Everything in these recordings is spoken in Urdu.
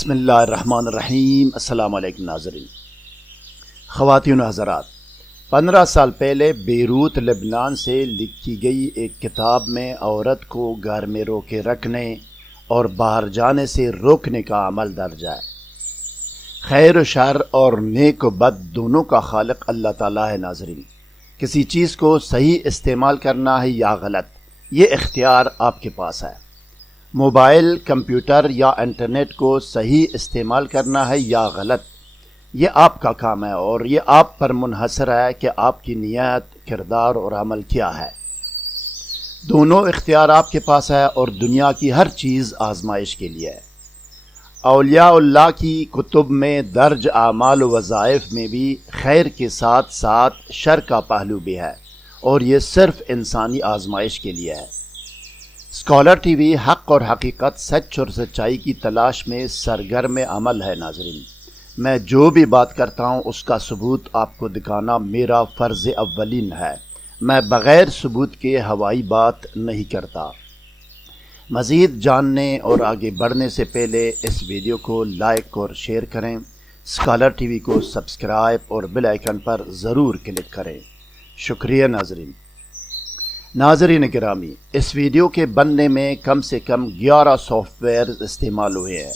بسم اللہ الرحمن الرحیم۔ السلام علیکم ناظرین، خواتین و حضرات، 15 سال پہلے بیروت لبنان سے لکھی گئی ایک کتاب میں عورت کو گھر میں روکے رکھنے اور باہر جانے سے روکنے کا عمل درج ہے۔ خیر و شر اور نیک و بد دونوں کا خالق اللہ تعالیٰ ہے۔ ناظرین، کسی چیز کو صحیح استعمال کرنا ہے یا غلط، یہ اختیار آپ کے پاس ہے۔ موبائل، کمپیوٹر یا انٹرنیٹ کو صحیح استعمال کرنا ہے یا غلط، یہ آپ کا کام ہے اور یہ آپ پر منحصر ہے کہ آپ کی نیت، کردار اور عمل کیا ہے۔ دونوں اختیار آپ کے پاس ہے اور دنیا کی ہر چیز آزمائش کے لیے ہے۔ اولیاء اللہ کی کتب میں درج اعمال و وظائف میں بھی خیر کے ساتھ ساتھ شر کا پہلو بھی ہے، اور یہ صرف انسانی آزمائش کے لیے ہے۔ اسکالر ٹی وی حق اور حقیقت، سچ اور سچائی کی تلاش میں سرگرم عمل ہے۔ ناظرین، میں جو بھی بات کرتا ہوں اس کا ثبوت آپ کو دکھانا میرا فرض اولین ہے۔ میں بغیر ثبوت کے ہوائی بات نہیں کرتا۔ مزید جاننے اور آگے بڑھنے سے پہلے اس ویڈیو کو لائک اور شیئر کریں، اسکالر ٹی وی کو سبسکرائب اور بیل آئیکن پر ضرور کلک کریں۔ شکریہ ناظرین گرامی، اس ویڈیو کے بننے میں کم سے کم 11 سافٹ ویئر استعمال ہوئے ہیں۔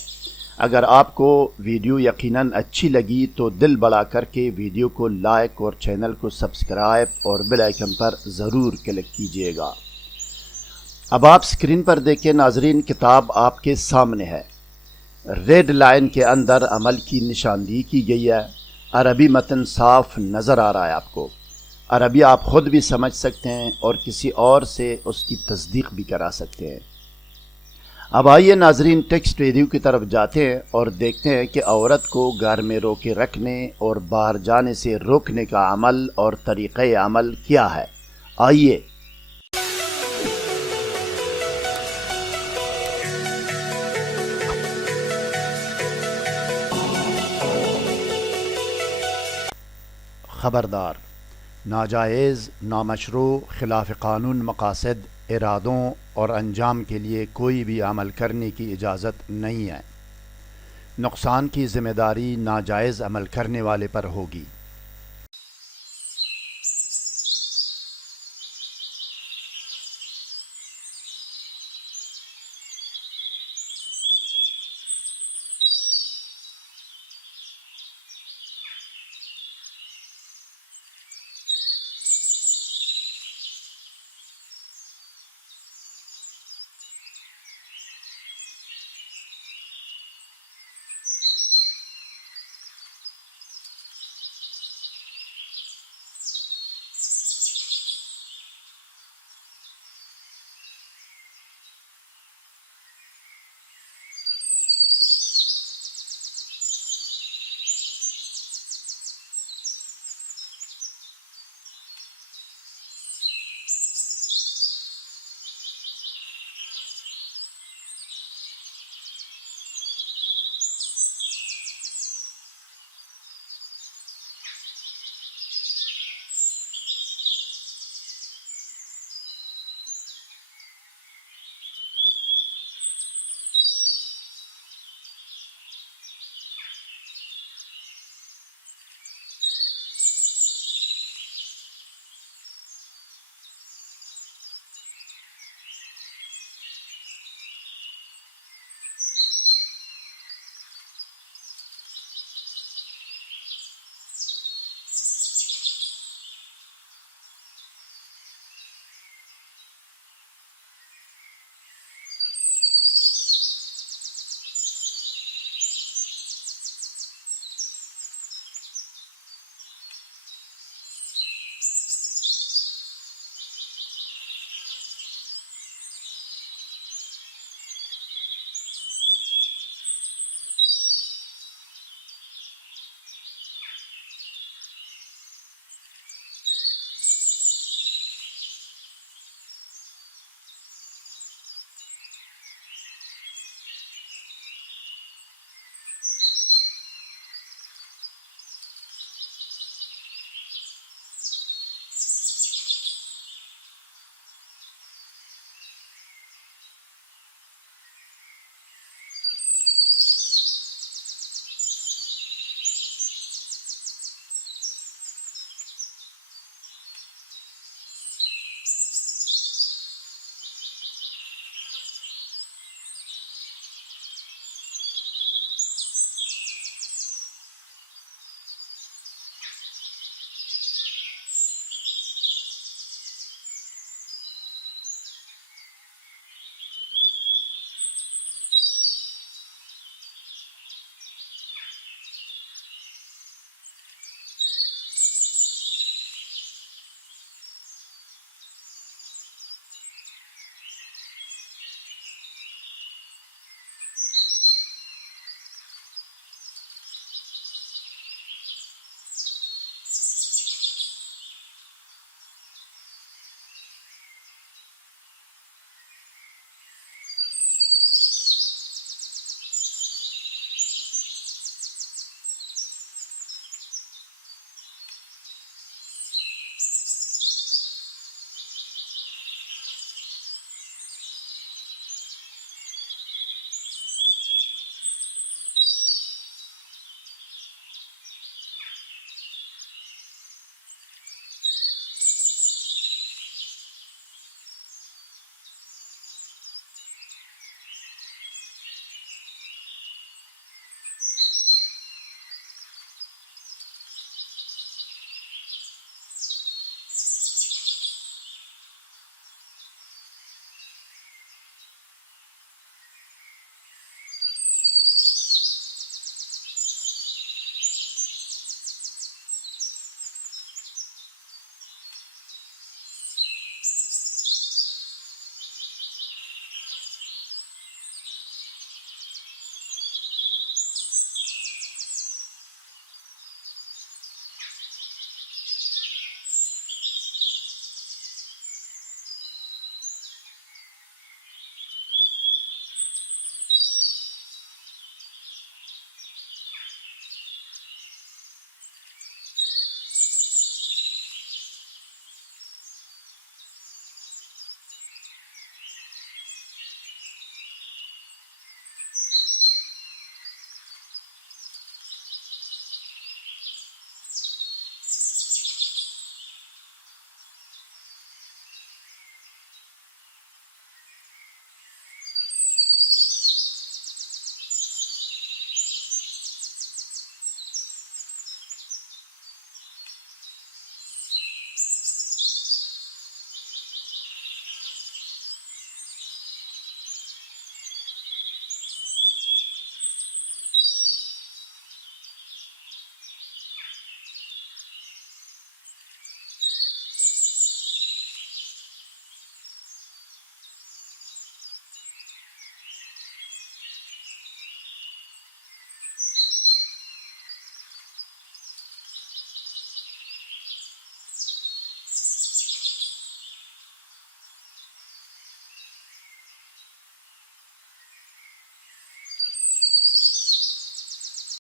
اگر آپ کو ویڈیو یقیناً اچھی لگی تو دل بڑا کر کے ویڈیو کو لائک اور چینل کو سبسکرائب اور بیل آئیکن پر ضرور کلک کیجیے گا۔ اب آپ اسکرین پر دیکھیں ناظرین، کتاب آپ کے سامنے ہے۔ ریڈ لائن کے اندر عمل کی نشاندہی کی گئی ہے۔ عربی متن صاف نظر آ رہا ہے آپ کو۔ عربی آپ خود بھی سمجھ سکتے ہیں اور کسی اور سے اس کی تصدیق بھی کرا سکتے ہیں۔ اب آئیے ناظرین، ٹیکسٹ ویڈیو کی طرف جاتے ہیں اور دیکھتے ہیں کہ عورت کو گھر میں روکے رکھنے اور باہر جانے سے روکنے کا عمل اور طریقہ عمل کیا ہے۔ آئیے۔ خبردار، ناجائز، نامشروع، خلاف قانون مقاصد، ارادوں اور انجام کے لیے کوئی بھی عمل کرنے کی اجازت نہیں ہے۔ نقصان کی ذمہ داری ناجائز عمل کرنے والے پر ہوگی۔